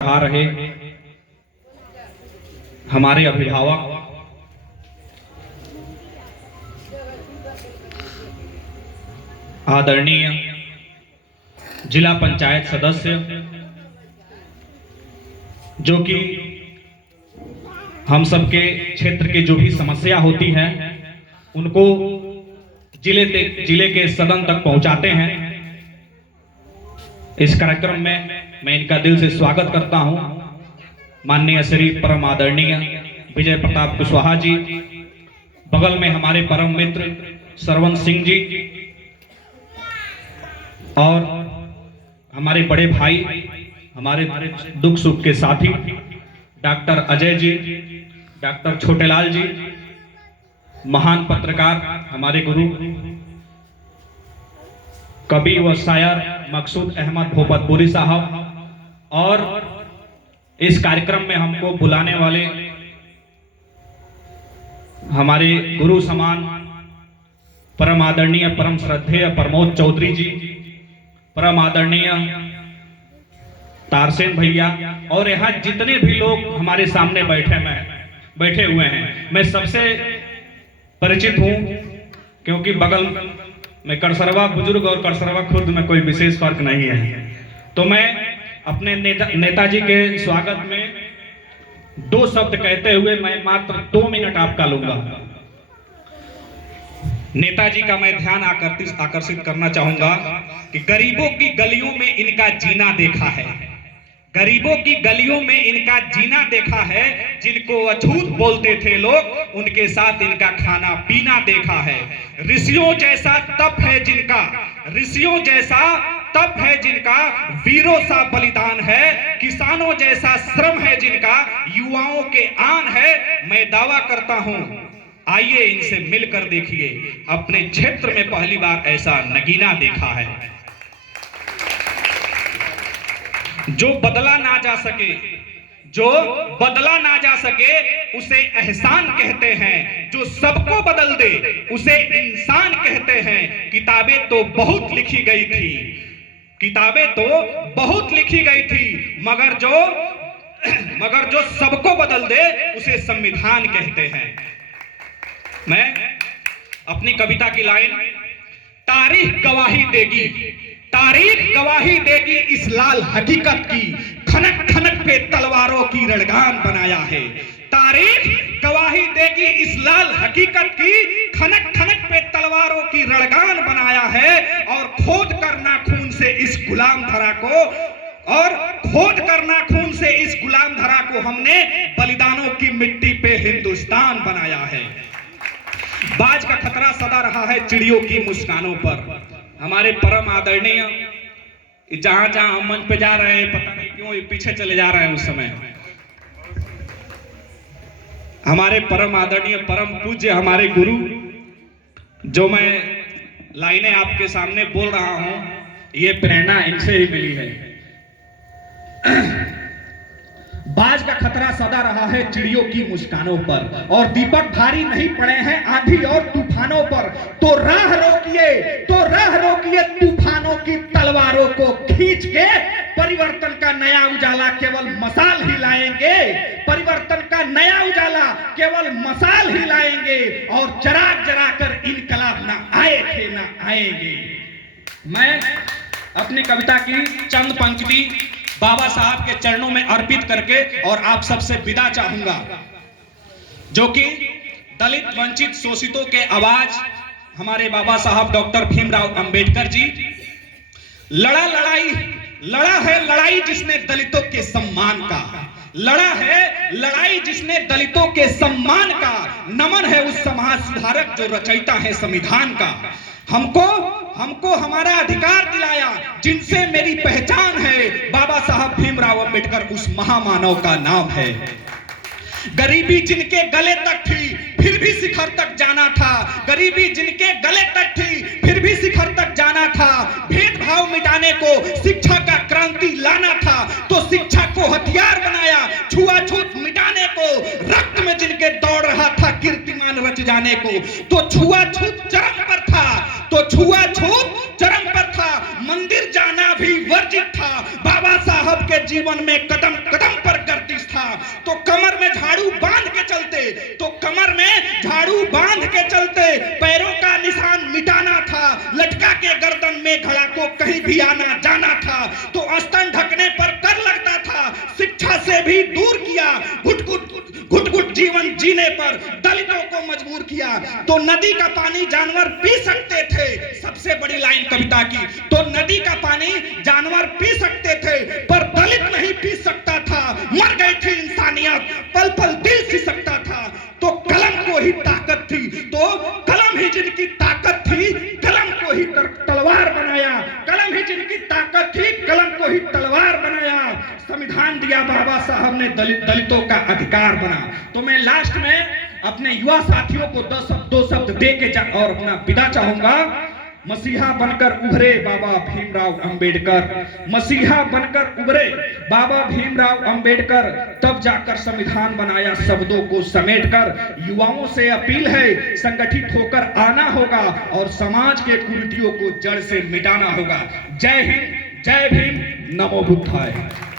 आ रहे हमारे अभिभावक, आदरणीय जिला पंचायत सदस्य, जो कि हम सबके क्षेत्र के जो भी समस्या होती है उनको जिले के सदन तक पहुंचाते हैं। इस कार्यक्रम में मैं इनका दिल से स्वागत करता हूं। माननीय श्री परम आदरणीय विजय प्रताप कुशवाहा जी, बगल में हमारे परम मित्र सरवन सिंह जी, और हमारे बड़े भाई, हमारे दुख सुख के साथी डॉक्टर अजय जी, डॉक्टर छोटेलाल जी, महान पत्रकार हमारे गुरु कवि व शायर मकसूद अहमद भोपतपुरी साहब, और इस कार्यक्रम में हमको बुलाने वाले हमारे गुरु समान परम आदरणीय परम श्रद्धेय प्रमोद चौधरी जी, परम आदरणीय तारसेन भैया, और यहाँ जितने भी लोग हमारे सामने बैठे हुए हैं, मैं सबसे परिचित हूँ क्योंकि बगल में करसरवा बुजुर्ग और करसरवा खुर्द में कोई विशेष फर्क नहीं है। तो मैं अपने नेताजी के स्वागत में दो शब्द कहते हुए मैं मात्र 2 मिनट आपका लूंगा। नेताजी का मैं ध्यान आकर्षित करना चाहूंगा कि गरीबों की गलियों में इनका जीना देखा है, गरीबों की गलियों में इनका जीना देखा है। जिनको अछूत बोलते थे लोग, उनके साथ इनका खाना पीना देखा है। ऋषियों जैसा तप है जिनका, ऋषियों जैसा तप है जिनका, वीरों सा बलिदान है, किसानों जैसा श्रम है जिनका, युवाओं के आन है। मैं दावा करता हूं, आइए इनसे मिलकर देखिए, अपने क्षेत्र में पहली बार ऐसा नगीना देखा है। जो बदला ना जा सके, जो बदला ना जा सके उसे एहसान कहते हैं, जो सबको बदल दे उसे इंसान कहते हैं। किताबें तो बहुत लिखी गई थी, किताबें तो बहुत लिखी गई थी, मगर जो सबको बदल दे उसे संविधान कहते हैं। मैं अपनी कविता की लाइन, तारीख गवाही देगी, तारीख गवाही देगी इस लाल हकीकत की, खनक खनक पे तलवारों की रणगान बनाया है। तारीख गवाही देगी इस लाल हकीकत की, खनक खनक पे तलवारों की रणगान बनाया है। और खोद करना खून से इस गुलाम धरा को, और खोद करना खून से इस गुलाम धरा को हमने बलिदानों की मिट्टी पे हिंदुस्तान बनाया है। बाज का खतरा सदा रहा है चिड़ियों की मुस्कानों पर। हमारे परम आदरणीय, जहां जहां हम मंच पे जा रहे हैं, पता नहीं क्यों ये पीछे चले जा रहे हैं, उस समय हमारे परम आदरणीय परम पूज्य हमारे गुरु, जो मैं लाइनें आपके सामने बोल रहा हूं, ये प्रेरणा इनसे ही मिली है। बाज का खतरा सदा रहा है चिड़ियों की मुस्कानों पर, और दीपक भारी नहीं पड़े हैं आंधी और तूफानों पर। तो राह रोकिए, तो राह रोकिए तूफानों की तलवारों को खींच के, परिवर्तन का नया उजाला केवल मसाल ही लाएंगे, परिवर्तन का नया उजाला केवल मसाल ही लाएंगे। और चिराग जलाकर इनकलाब ना आए थे ना आएंगे। मैं अपनी कविता की चंद पंक्ति बाबा साहब के चरणों में अर्पित करके और आप सबसे विदा चाहूंगा, जो कि दलित वंचित शोषितों के आवाज हमारे बाबा साहब डॉक्टर भीमराव अंबेडकर जी। लड़ा है लड़ाई जिसने दलितों के सम्मान का, लड़ा है लड़ाई जिसने दलितों के सम्मान का। नमन है उस समाज सुधारक जो रचयिता है संविधान का। हमको हमारा अधिकार दिलाया जिनसे मेरी पहचान है। बाबा साहब भीमराव अंबेडकर उस महामानव का नाम है। गरीबी जिनके गले तक थी फिर भी शिखर तक जाना था, गरीबी जिनके गले तक थी फिर भी शिखर तक जाना था। भेदभाव मिटाने को शिक्षा का क्रांति लाना था, तो शिक्षा को हथियार बनाया। छुआछूत मिटाने को रक्त में जिनके दौड़ रहा था कीर्तिमान रच जाने को, तो छुआछूत चरम पर था, तो छुआछूत चरम पर था। मंदिर जाना भी वर्जित था। बाबा साहब के जीवन में कदम कदम पर गर्दिश था। तो कमर में झाड़ू बांध के चलते, पैरों का निशान मिटाना था। लटका के गर्दन में घड़ा को कहीं भी आना जाना था। तो स्तन ढकने पर कर लगता था। शिक्षा से भी दूर किया, घुट घुट जीवन जीने पर दलितों को मजबूर किया। तो नदी का पानी जानवर पी सकते थे, सबसे बड़ी लाइन कविता की। तो नदी का पानी जानवर पी सकते थे, पर दलित नहीं पी सकता था। मर गई थी इंसानियत, पल पल दिल सिसकता था। तो कलम को ही ताकत थी, तो कलम ही जिनकी ताकत थी, कलम को ही तलवार बनाया। कलम ही जिनकी ताकत थी, कलम को ही तलवार बनाया। संविधान दिया बाबा साहब ने, दलितों का अधिकार बना। तो मैं लास्ट में अपने युवा साथियों को दो शब्द दे के और अपना विदा चाहूंगा। मसीहा बनकर उभरे बाबा भीमराव अंबेडकर, मसीहा बनकर उभरे बाबा भीमराव अंबेडकर, तब जाकर संविधान बनाया शब्दों को समेटकर। युवाओं से अपील है, संगठित होकर आना होगा और समाज के कुरीतियों को जड़ से मिटाना होगा। जय हिंद, जय भीम, नमो बुद्धाय।